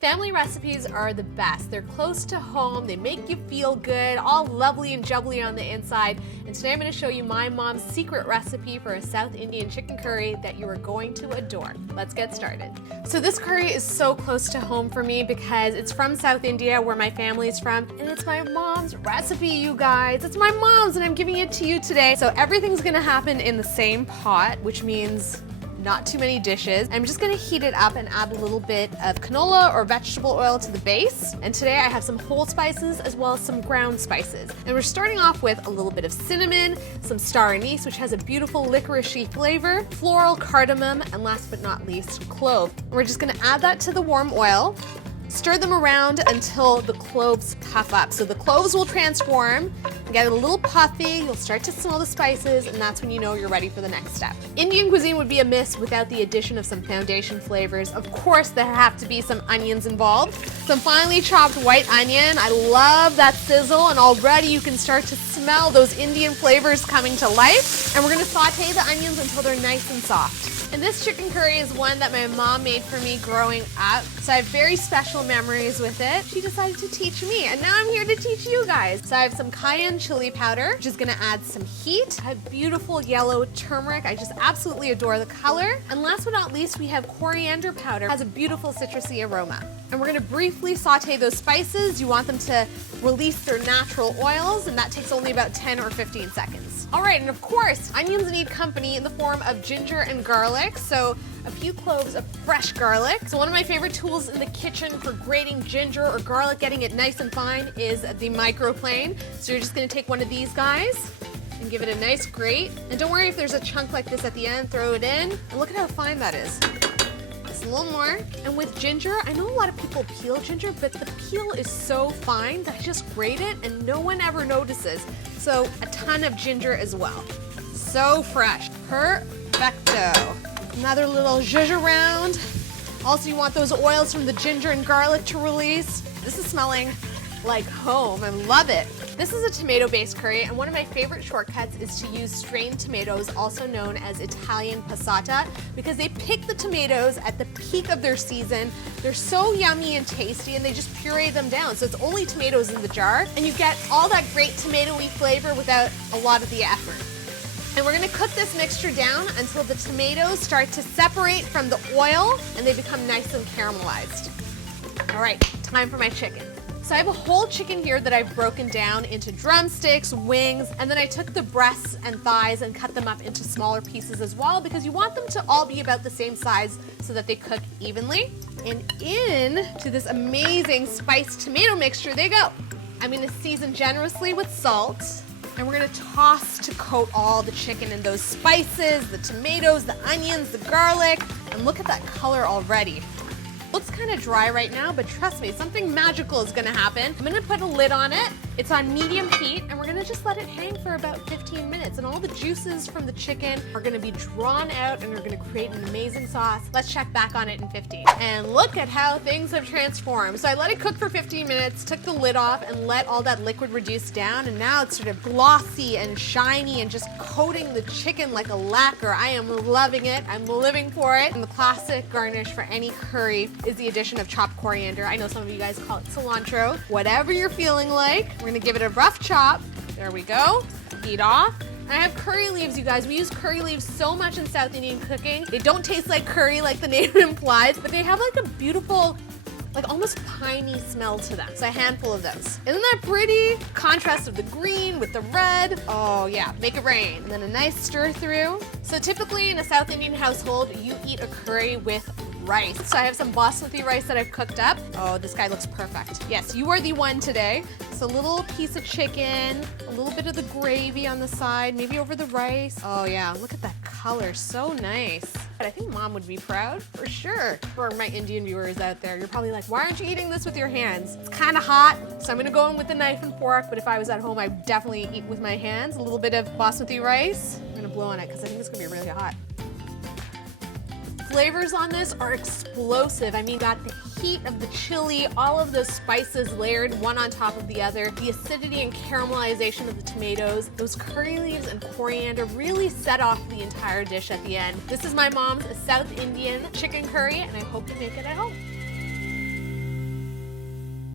Family recipes are the best. They're close to home, they make you feel good, all lovely and jubbly on the inside. And today I'm going to show you my mom's secret recipe for a South Indian chicken curry that you are going to adore. Let's get started. So this curry is so close to home for me because it's from South India, where my family's from, and it's my mom's recipe, you guys. It's my mom's and I'm giving it to you today. So everything's going to happen in the same pot, which means not too many dishes. I'm just gonna heat it up and add a little bit of canola or vegetable oil to the base. And today I have some whole spices as well as some ground spices. And we're starting off with a little bit of cinnamon, some star anise, which has a beautiful licoricey flavor, floral cardamom, and last but not least, clove. And we're just gonna add that to the warm oil. Stir them around until the cloves puff up. So the cloves will transform and get a little puffy, you'll start to smell the spices, and that's when you know you're ready for the next step. Indian cuisine would be amiss without the addition of some foundation flavors. Of course, there have to be some onions involved. Some finely chopped white onion. I love that sizzle, and already you can start to smell those Indian flavors coming to life. And we're gonna saute the onions until they're nice and soft. And this chicken curry is one that my mom made for me growing up, so I have very special memories with it. She decided to teach me, and now I'm here to teach you guys. So I have some cayenne chili powder, which is gonna add some heat. I have beautiful yellow turmeric. I just absolutely adore the color. And last but not least, we have coriander powder. It has a beautiful citrusy aroma. And we're gonna briefly saute those spices. You want them to release their natural oils, and that takes only about 10 or 15 seconds. All right, and of course, onions need company in the form of ginger and garlic. So a few cloves of fresh garlic. So one of my favorite tools in the kitchen for grating ginger or garlic, getting it nice and fine, is the microplane. So you're just gonna take one of these guys and give it a nice grate. And don't worry if there's a chunk like this at the end, throw it in. And look at how fine that is. Just a little more. And with ginger, I know a lot of people peel ginger, but the peel is so fine that I just grate it and no one ever notices. So a ton of ginger as well. So fresh. Perfecto. Another little zhuzh around. Also, you want those oils from the ginger and garlic to release. This is smelling like home. I love it. This is a tomato-based curry, and one of my favorite shortcuts is to use strained tomatoes, also known as Italian passata, because they pick the tomatoes at the peak of their season. They're so yummy and tasty, and they just puree them down. So it's only tomatoes in the jar, and you get all that great tomatoey flavor without a lot of the effort. And we're gonna cook this mixture down until the tomatoes start to separate from the oil and they become nice and caramelized. All right, time for my chicken. So I have a whole chicken here that I've broken down into drumsticks, wings, and then I took the breasts and thighs and cut them up into smaller pieces as well, because you want them to all be about the same size so that they cook evenly. And into this amazing spiced tomato mixture they go. I'm gonna season generously with salt, and we're gonna toss to coat all the chicken in those spices, the tomatoes, the onions, the garlic, and look at that color already. Looks kind of dry right now, but trust me, something magical is gonna happen. I'm gonna put a lid on it. It's on medium heat, and we're gonna just let it hang for about 15 minutes, and all the juices from the chicken are gonna be drawn out and are gonna create an amazing sauce. Let's check back on it in 15. And look at how things have transformed. So I let it cook for 15 minutes, took the lid off, and let all that liquid reduce down, and now it's sort of glossy and shiny and just coating the chicken like a lacquer. I am loving it. I'm living for it. And the classic garnish for any curry is the addition of chopped coriander. I know some of you guys call it cilantro. Whatever you're feeling like, we're gonna give it a rough chop. There we go. Heat off. And I have curry leaves, you guys. We use curry leaves so much in South Indian cooking. They don't taste like curry like the name implies, but they have like a beautiful, like almost piney smell to them. So a handful of those. Isn't that pretty? Contrast of the green with the red. Oh yeah, make it rain. And then a nice stir through. So typically in a South Indian household, you eat a curry with rice. So I have some basmati rice that I've cooked up. Oh, this guy looks perfect. Yes, you are the one today. So a little piece of chicken, a little bit of the gravy on the side, maybe over the rice. Oh yeah, look at that color, so nice. But I think mom would be proud, for sure. For my Indian viewers out there, you're probably like, why aren't you eating this with your hands? It's kind of hot, so I'm gonna go in with a knife and fork, but if I was at home, I'd definitely eat with my hands. A little bit of basmati rice. I'm gonna blow on it, because I think it's gonna be really hot. Flavors on this are explosive. I mean, got the heat of the chili, all of those spices layered one on top of the other, the acidity and caramelization of the tomatoes, those curry leaves and coriander really set off the entire dish at the end. This is my mom's South Indian chicken curry, and I hope you make it at home.